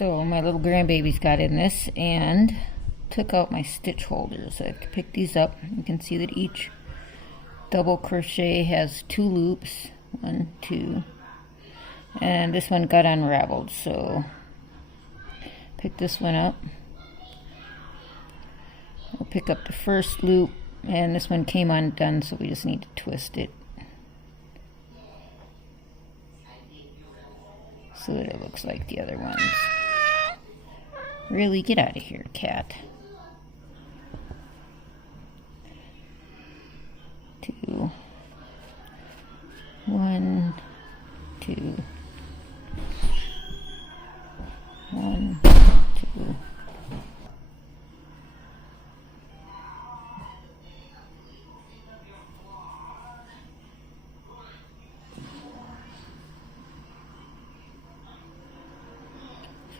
So my little grandbabies got in this and took out my stitch holders. I picked these up. You can see that each double crochet has 2 loops, 1, 2, and this one got unraveled, so pick this one up. I'll pick up the first loop, and this one came undone, so we just need to twist it so that it looks like the other ones. Really, get out of here, cat. 2, 1, 2, 1, 2.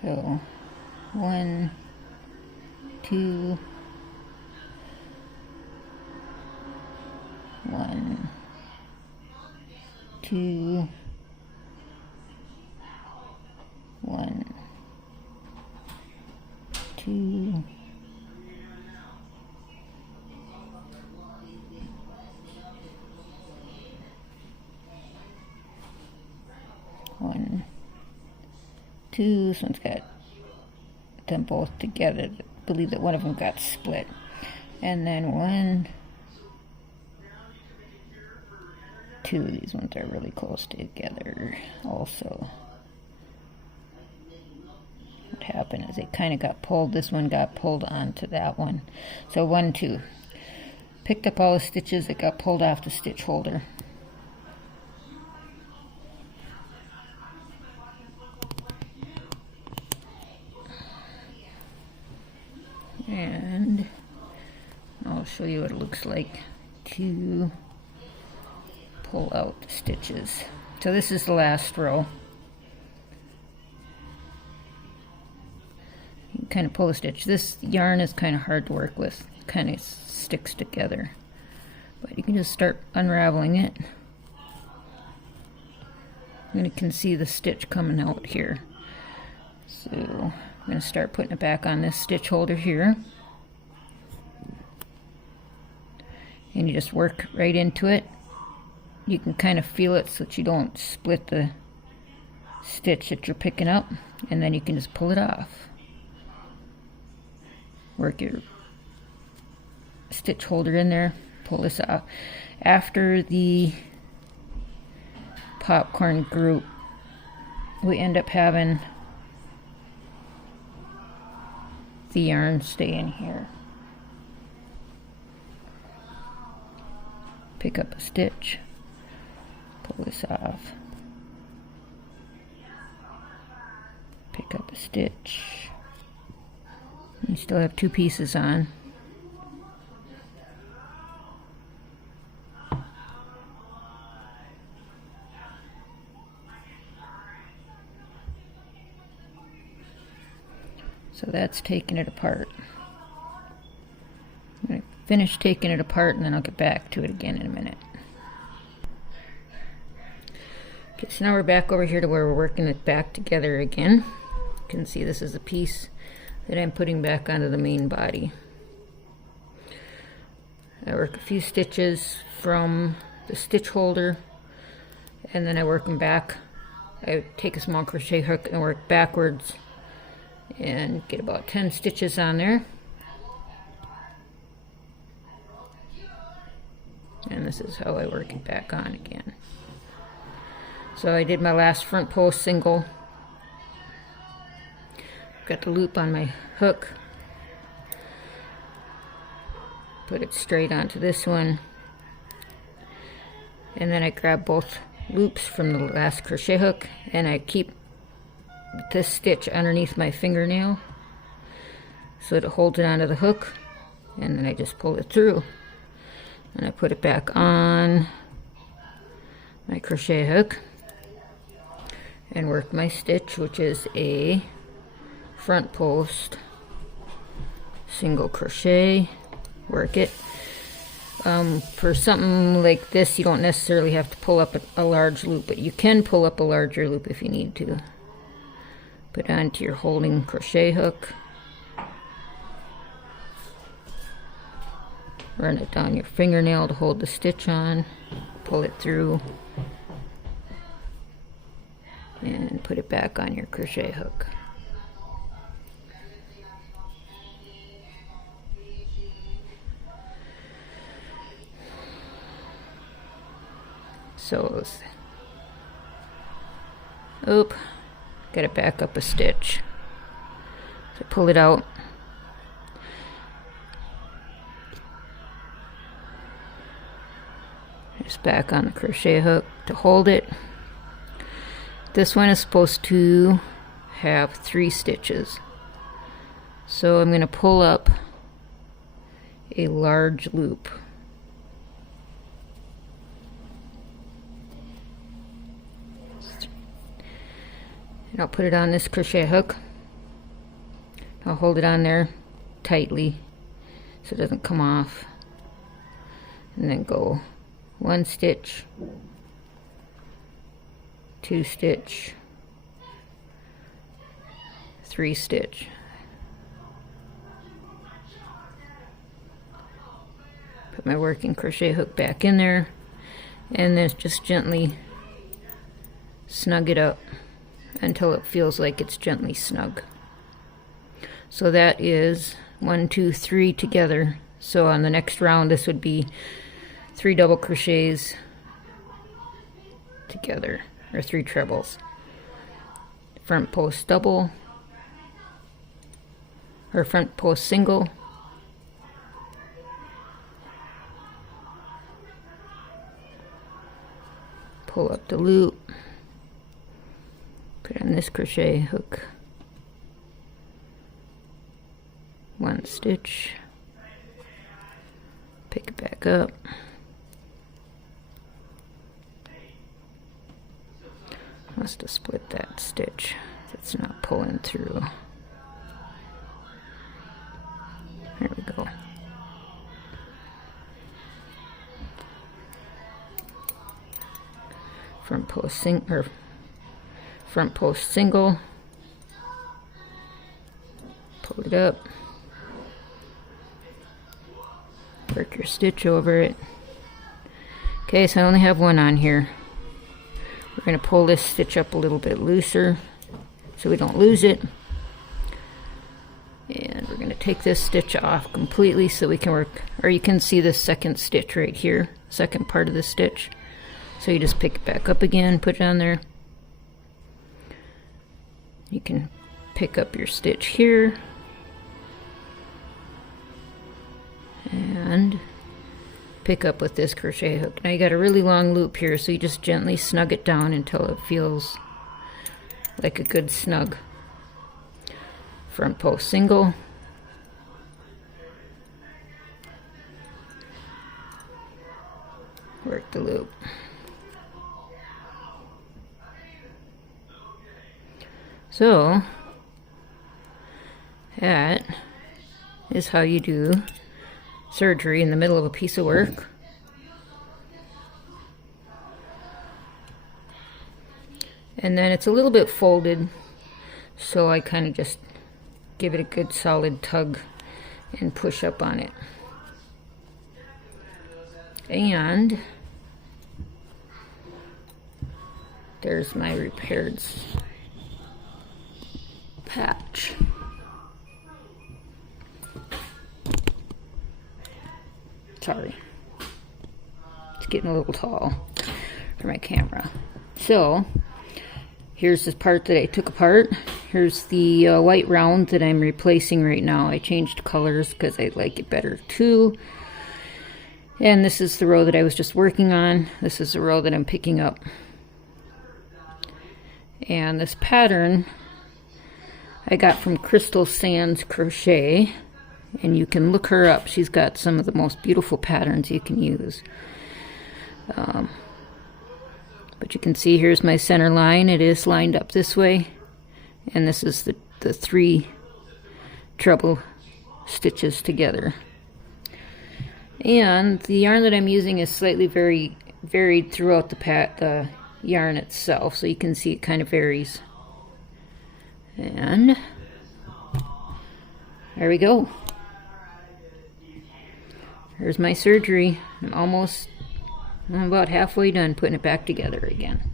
So 1, 2, 1, 2, 1, 2, 1, 2. This one's got them both together. I believe that one of them got split. And then 1, 2. These ones are really close together also. What happened is they kind of got pulled. This one got pulled onto that one. So 1, 2. Picked up all the stitches that got pulled off the stitch holder. And I'll show you what it looks like to pull out the stitches. So this is the last row. You kind of pull the stitch. This yarn is kind of hard to work with. It kind of sticks together. But you can just start unraveling it. And you can see the stitch coming out here. So I'm going to start putting it back on this stitch holder here. And you just work right into it. You can kind of feel it so that you don't split the stitch that you're picking up, and then you can just pull it off. Work your stitch holder in there, pull this off. After the popcorn group, we end up having the yarn stay in here. Pick up a stitch, pull this off, pick up a stitch. You still have 2 pieces on. So that's taking it apart. I'm going to finish taking it apart and then I'll get back to it again in a minute. Okay, so now we're back over here to where we're working it back together again. You can see this is the piece that I'm putting back onto the main body. I work a few stitches from the stitch holder and then I work them back. I take a small crochet hook and work backwards and get about 10 stitches on there. And this is how I work it back on again. So I did my last front post single. Got the loop on my hook. Put it straight onto this one. And then I grab both loops from the last crochet hook and I keep this stitch underneath my fingernail so that it holds it onto the hook, and then I just pull it through and I put it back on my crochet hook and work my stitch, which is a front post single crochet. Work it. For something like this you don't necessarily have to pull up a large loop, but you can pull up a larger loop if you need to. Put it onto your holding crochet hook. Run it down your fingernail to hold the stitch on. Pull it through. And put it back on your crochet hook. So, oop, got to back up a stitch. So pull it out. Just back on the crochet hook to hold it. This one is supposed to have 3 stitches. So I'm going to pull up a large loop. And I'll put it on this crochet hook. I'll hold it on there tightly so it doesn't come off. And then go 1 stitch, 2 stitch, 3 stitch. Put my working crochet hook back in there and then just gently snug it up until it feels like it's gently snug. So that is 1, 2, 3 together. So on the next round this would be 3 double crochets together, or 3 trebles. Front post double, or front post single, pull up the loop, put on this crochet hook, 1 stitch, pick it back up, must have split that stitch. It's not pulling through. There we go. Front post single. Pull it up. Work your stitch over it. Okay, so I only have 1 on here. We're going to pull this stitch up a little bit looser so we don't lose it. And we're going to take this stitch off completely so we can work, or you can see the second stitch right here, second part of the stitch. So you just pick it back up again, put it on there. You can pick up your stitch here. And pick up with this crochet hook. Now you got a really long loop here, so you just gently snug it down until it feels like a good snug. Front post single, work the loop. So that is how you do surgery in the middle of a piece of work. And then it's a little bit folded, so I kind of just give it a good solid tug and push up on it. And there's my repaired patch. Sorry, it's getting a little tall for my camera. So here's the part that I took apart. Here's the white round that I'm replacing right now. I changed colors because I like it better too. And this is the row that I was just working on. This is the row that I'm picking up. And this pattern I got from Crystal Sands Crochet. And you can look her up. She's got some of the most beautiful patterns you can use. But you can see here's my center line. It is lined up this way. And this is the 3 treble stitches together. And the yarn that I'm using is slightly varied throughout the yarn itself. So you can see it kind of varies. And there we go. Here's my surgery. I'm about halfway done putting it back together again.